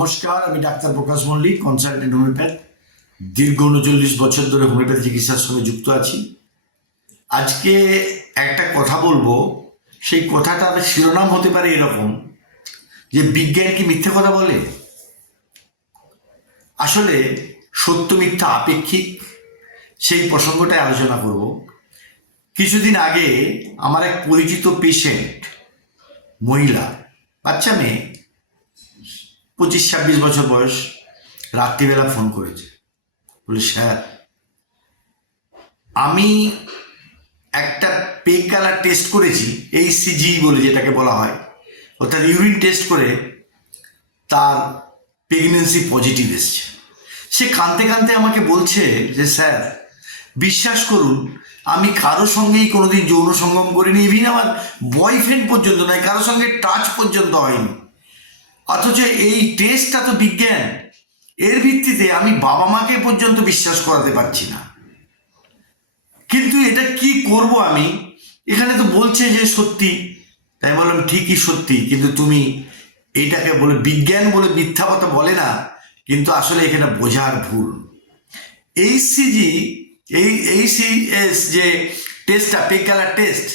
নমস্কার, আমি ডাক্তার প্রকাশ মল্লিক কনসালটেন্ট হোমিওপ্যাথ দীর্ঘ উনচল্লিশ বছর ধরে হোমিওপ্যাথি চিকিৎসার সঙ্গে যুক্ত আছি। আজকে একটা কথা বলব, সেই কথাটার শিরোনাম হতে পারে এরকম, যে বিজ্ঞান কি মিথ্যে কথা বলে? আসলে সত্য মিথ্যা আপেক্ষিক, সেই প্রসঙ্গটাই আলোচনা করব। কিছুদিন আগে আমার এক পরিচিত পেশেন্ট মহিলা, বাচ্চা মেয়ে পঁচিশ, ছাব্বিশ বছর বয়স, রাত্রিবেলা ফোন করেছে। বলে, স্যার, আমি একটা পে কালার টেস্ট করেছি এই সিজি বলে যেটাকে বলা হয়। অর্থাৎ ইউরিন টেস্ট করে তার প্রেগনেন্সি পজিটিভ এসছে। সে কাঁদতে কাঁদতে আমাকে বলছে যে, স্যার, বিশ্বাস করুন, আমি কারও সঙ্গেই কোনোদিন যৌন সঙ্গম করিনি। ইভিন আমার বয়ফ্রেন্ড পর্যন্ত নয় কারোর সঙ্গে টাচ পর্যন্ত হয়নি। অথচ এই টেস্টটা তো বিজ্ঞান। এর ভিত্তিতে আমি বাবা মাকে পর্যন্ত বিশ্বাস করাতে পারছি না। কিন্তু এটা কি করব আমি? এখানে তো বলছে যে সত্যি। তাই বললাম, ঠিকই সত্যি, কিন্তু তুমি এটাকে বলে বিজ্ঞান বলে মিথ্যা কথা বলে না, কিন্তু আসলে এখানে বোঝার ভুল। এই সিজি এই এই সিএস যে টেস্টটা পে কালার টেস্ট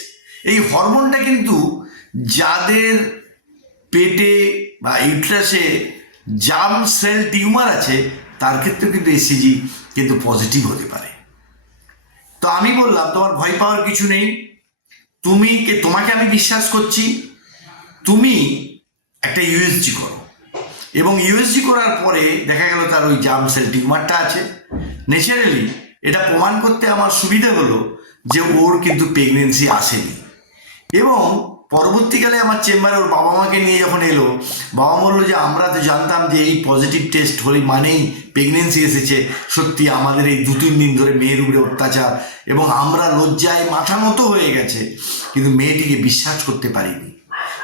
এই হরমোনটা কিন্তু যাদের পেটে বা ইউট্রাসে জাম সেল টিউমার আছে, তার ক্ষেত্রে কিন্তু এসিজি কিন্তু পজিটিভ হতে পারে। তো আমি বললাম, তোমার ভয় পাওয়ার কিছু নেই। তুমি কে, তোমাকে আমি বিশ্বাস করছি। তুমি একটা ইউএসজি করো। এবং ইউএসজি করার পরে দেখা গেল তার ওই জাম সেল টিউমারটা আছে। ন্যাচারালি এটা প্রমাণ করতে আমার সুবিধা হলো যে ওর কিন্তু প্রেগনেন্সি আসেনি। এবং পরবর্তীকালে আমার চেম্বারে ওর বাবা মাকে নিয়ে যখন এলো, বাবা বলল যে, আমরা তো জানতাম যে এই পজিটিভ টেস্ট হলে মানেই প্রেগনেন্সি এসেছে। সত্যি আমাদের এই দু তিন দিন ধরে মেয়ের উপরে অত্যাচার এবং আমরা লজ্জায় মাথা মতো হয়ে গেছে। কিন্তু মেয়েটিকে বিশ্বাস করতে পারিনি।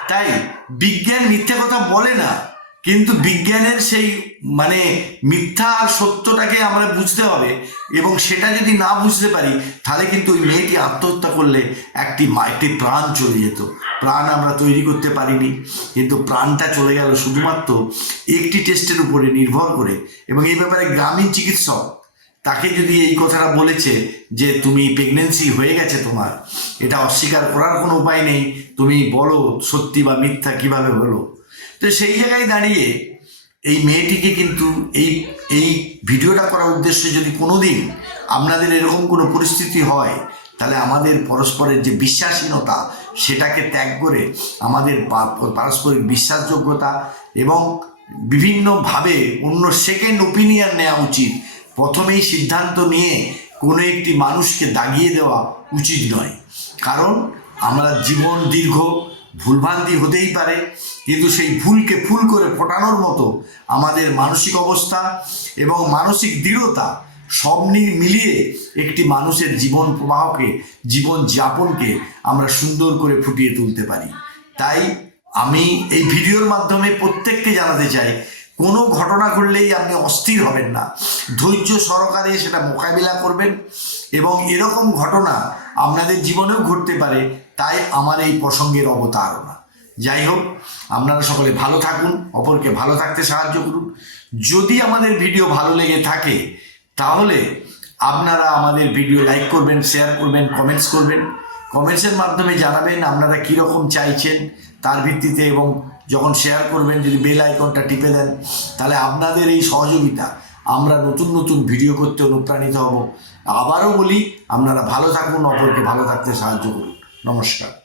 তাই বিজ্ঞান মিথ্যে কথা বলে না। কিন্তু বিজ্ঞানের সেই মানে মিথ্যা আর সত্যটাকে আমরা বুঝতে হবে এবং সেটা যদি না বুঝতে পারি, তাহলে কিন্তু ওই মেয়েটি আত্মহত্যা করলে একটি একটি প্রাণ চলে যেত। প্রাণ আমরা তৈরি করতে পারিনি, কিন্তু প্রাণটা চলে গেল শুধুমাত্র একটি টেস্টের উপরে নির্ভর করে। এবং এই ব্যাপারে গ্রামীণ চিকিৎসক তাকে যদি এই কথাটা বলেছে যে তুমি প্রেগনেন্সি হয়ে গেছে তোমার, এটা অস্বীকার করার কোনো উপায় নেই। তুমি বলো সত্যি বা মিথ্যা কীভাবে হলো। তো সেই জায়গায় দাঁড়িয়ে এই মেয়েটিকে কিন্তু এই এই ভিডিওটা করার উদ্দেশ্যে যদি কোনো দিন আপনাদের এরকম কোনো পরিস্থিতি হয়, তাহলে আমাদের পরস্পরের যে বিশ্বাসহীনতা, সেটাকে ত্যাগ করে আমাদের পারস্পরিক বিশ্বাসযোগ্যতা এবং বিভিন্নভাবে অন্য সেকেন্ড ওপিনিয়ন নেওয়া উচিত। প্রথমেই সিদ্ধান্ত নিয়ে কোনো একটি মানুষকে দাগিয়ে দেওয়া উচিত নয়। কারণ আমরা জীবন দীর্ঘ ভুলভ্রান্তি হতেই পারে, কিন্তু সেই ভুলকে ফুল করে ফোটানোর মতো আমাদের মানসিক অবস্থা এবং মানসিক দৃঢ়তা সব নিয়ে মিলিয়ে একটি মানুষের জীবন প্রবাহকে, জীবন যাপনকে আমরা সুন্দর করে ফুটিয়ে তুলতে পারি। তাই আমি এই ভিডিওর মাধ্যমে প্রত্যেককে জানাতে চাই, কোনো ঘটনা ঘটলেই আপনি অস্থির হবেন না। ধৈর্য সহকারে সেটা মোকাবিলা করবেন এবং এরকম ঘটনা আপনাদের জীবনেও ঘটতে পারে তাই আমার এই প্রসঙ্গের অবতারণা। যাই হোক, আপনারা সকলে ভালো থাকুন, অপরকে ভালো থাকতে সাহায্য করুন। যদি আমাদের ভিডিও ভালো লেগে থাকে, তাহলে আপনারা আমাদের ভিডিও লাইক করবেন, শেয়ার করবেন, কমেন্টস করবেন। কমেন্টসের মাধ্যমে জানাবেন আপনারা কীরকম চাইছেন তার ভিত্তিতে এবং যখন শেয়ার করবেন, যদি বেল আইকনটা টিপে দেন, তাহলে আপনাদের এই সহযোগিতা, আমরা নতুন নতুন ভিডিও করতে অনুপ্রাণিত হব। আবারও বলি, আপনারা ভালো থাকুন, অপরকে ভালো থাকতে সাহায্য করুন। নমস্কার।